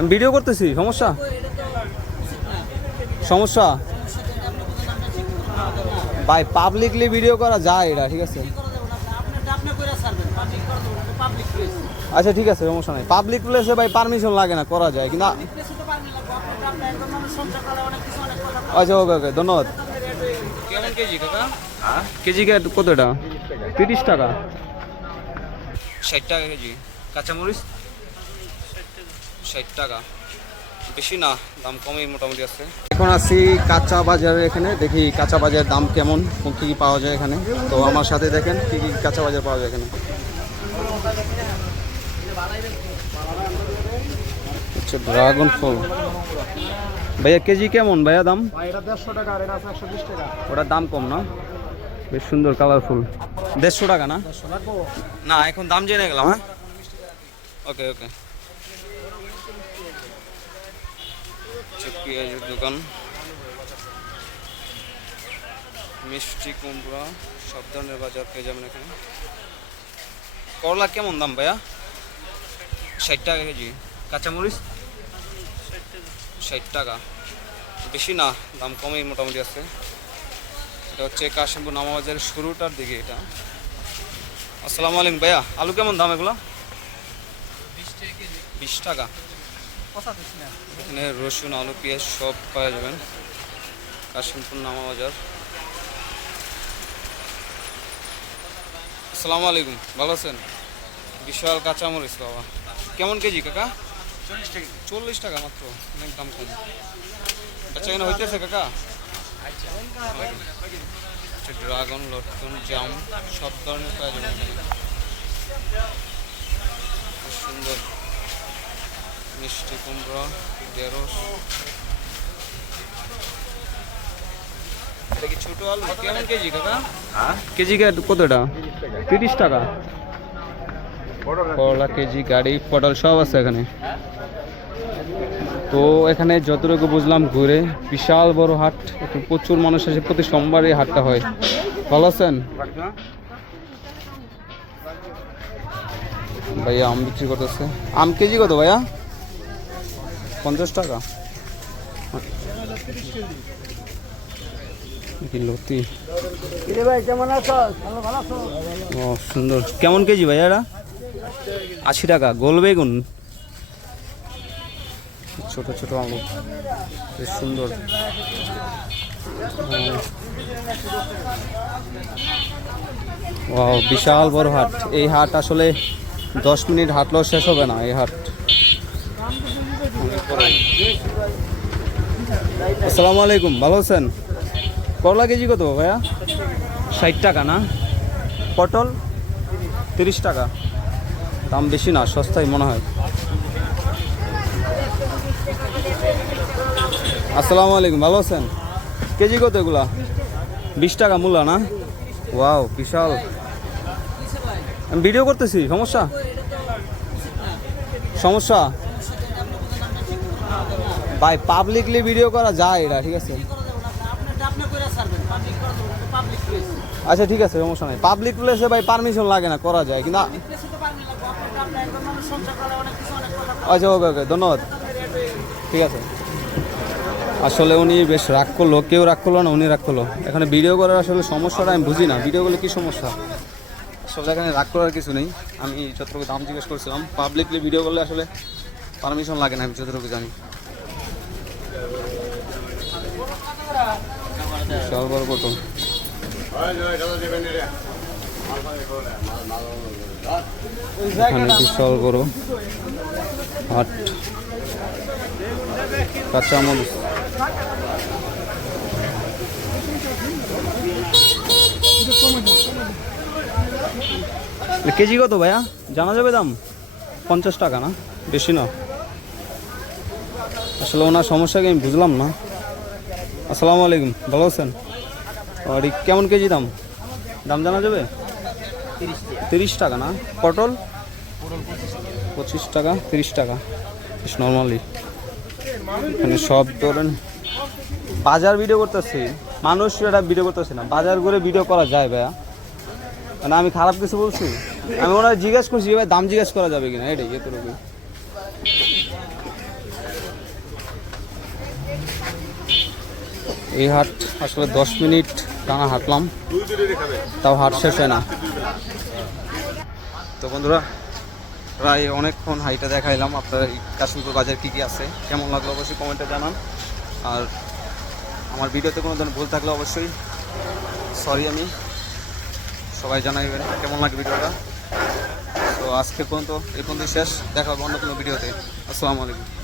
আমি ভিডিও করতেছি, সমস্যা? সমস্যা? ভাই পাবলিকলি ভিডিও করা যায় এটা, ঠিক আছে? আচ্ছা ঠিক আছে, সমস্যা নাই। পাবলিক প্লেসে ভাই পারমিশন লাগে না, করা যায়, কিন্তু আচ্ছা ওকে ওকে ধন্যবাদ। কেজি কত এটা? তিরিশ টাকা। ষাট টাকা কেজি। কাঁচামরিচ? ষাট টাকা। বেশি না দাম কমই মোটামুটি আছে। এখন আছি কাঁচা বাজারে এখানে দেখি কাঁচা বাজারের দাম কেমন কী কী পাওয়া যায় এখানে। তো আমার সাথে দেখেন কী কী কাঁচা বাজার পাওয়া যায় এখানে। হচ্ছে ড্রাগন ফল। ভাইয়া কেজি কেমন ভাইয়া দাম? ওটার দাম কম না? বেশ সুন্দর কালারফুল দেড়শো টাকা না? না এখন দাম জেনে গেলাম হ্যাঁ? ওকে ওকে। পেঁয়াজের দোকান। মিষ্টি কুমড়া সব ধরনের বাজার পেয়ে যাবেন এখানে। করলা কেমন দাম ভাইয়া? ষাট টাকা কেজি। কাঁচামরিচ? ষাট টাকা। বেশি না দাম কমই মোটামুটি আছে। এটা হচ্ছে কাশিমপুর নামাবাজারের শুরুটার দিকে এটা। আসসালামু আলাইকুম ভাইয়া আলু কেমন দাম এগুলো? বিশ টাকা। এখানে রসুন আলু পেঁয়াজ সব পাওয়া যাবেন। কাশিমপুর নামা বাজার। আসসালামু আলাইকুম ভালো আছেন? বিশাল কাঁচামরিচ বাবা। কেমন কেজি কাকা? চল্লিশ টাকা। মাত্র অনেক দাম কম। আচ্ছা এখানে হইতেছে কাকা? আচ্ছা ড্রাগন লটকন জাম সব ধরনের পাওয়া যাবে সুন্দর। মিষ্টি কুমড়া ঢেঁড়স। এটা কি ছোট আলু? কেমন কেজি কাকা? কেজি কত তিরিশ টাকা। করলা কেজি গাড়ি পটল সব আছে এখানে। তো এখানে যতটুকু বুঝলাম ঘুরে বিশাল বড় হাট। প্রচুর মানুষ আসে প্রতি সোমবার এই হাটটা হয়। ভালো আছেন? ভাইয়া আম বিক্রি করতেছে। আম কেজি কত ভাইয়া? পঞ্চাশ টাকা? লতি? ও সুন্দর। কেমন কেজি ভাইয়া এটা আশি টাকা গোল বেগুন? ছোট ছোট আঙুর। বেশ সুন্দর। ও বিশাল বড় হাট। এই হাট আসলে দশ মিনিট হাঁটলেও শেষ হবে না এই হাট। আসসালামু আলাইকুম ভালো আছেন? করলা কেজি কত ভাইয়া? ষাট টাকা না? পটল? তিরিশ টাকা। দাম বেশি না সস্তাই মনে হয়। আসসালামু আলাইকুম ভালো আছেন? কেজি কত এগুলা? বিশ টাকা মূল্য না? ওয়াও বিশাল। আমি ভিডিও করতেছি সমস্যা? সমস্যা? ভাই পাবলিকলি ভিডিও করা যায় এটা, ঠিক আছে? আচ্ছা ঠিক আছে, সমস্যা নাই। পাবলিক প্লেসে ভাই পারমিশন লাগে না, করা যায়, কিন্তু আচ্ছা ওকে ওকে, ধন্যবাদ। ঠিক আছে। আসলে উনি বেশ রাগ করল, কেউ রাগ করল না, উনি রাগ করল। এখানে ভিডিও করার আসলে সমস্যাটা আমি বুঝি না। ভিডিও করলে কী সমস্যা? আসলে এখানে রাগ করার কিছু নেই। আমি যতটুকু দাম জিজ্ঞেস করছিলাম পাবলিকলি ভিডিও করলে আসলে পারমিশন লাগে না, আমি যতটুকু জানি। বিশাল বড় হাট। কেজি কত ভাইয়া? জানা যাবে দাম? পঞ্চাশ টাকা না? বেশি না? আসলে ওনার সমস্যাকে আমি বুঝলাম না। আসসালামু আলাইকুম, ভালো আছেন? আর কেমন কেজি দাম? দাম জানা যাবে? তিরিশ টাকা না? পটল? পঁচিশ টাকা, তিরিশ টাকা। নর্মালি মানে সব ধরেন, বাজার ভিডিও করতেছি। মানুষ এটা ভিডিও করতেছে না। বাজার করে ভিডিও করা যায় ভাইয়া। মানে আমি খারাপ কিছু বলছি? আমি ওনার জিজ্ঞেস করছি ভাই, দাম জিজ্ঞেস করা যাবে কিনা? এটাই এতটুকু এই হাট আসলে দশ মিনিট টানা হাঁটলাম, তাও হাট শেষ হয় না। তো বন্ধুরা, প্রায় অনেকক্ষণ হাইটা দেখাইলাম, আপনার এই কাশিমপুর বাজার কী কী আছে, কেমন লাগল অবশ্যই কমেন্টে জানান। আর আমার ভিডিওতে কোনো ধরনের ভুল থাকলে অবশ্যই সরি আমি, সবাই জানাইবেন, কেমন লাগে ভিডিওটা। তো আজকে পর্যন্ত এই পর্যন্ত শেষ, দেখা হবে অন্য কোনো ভিডিওতে। আসসালামু আলাইকুম।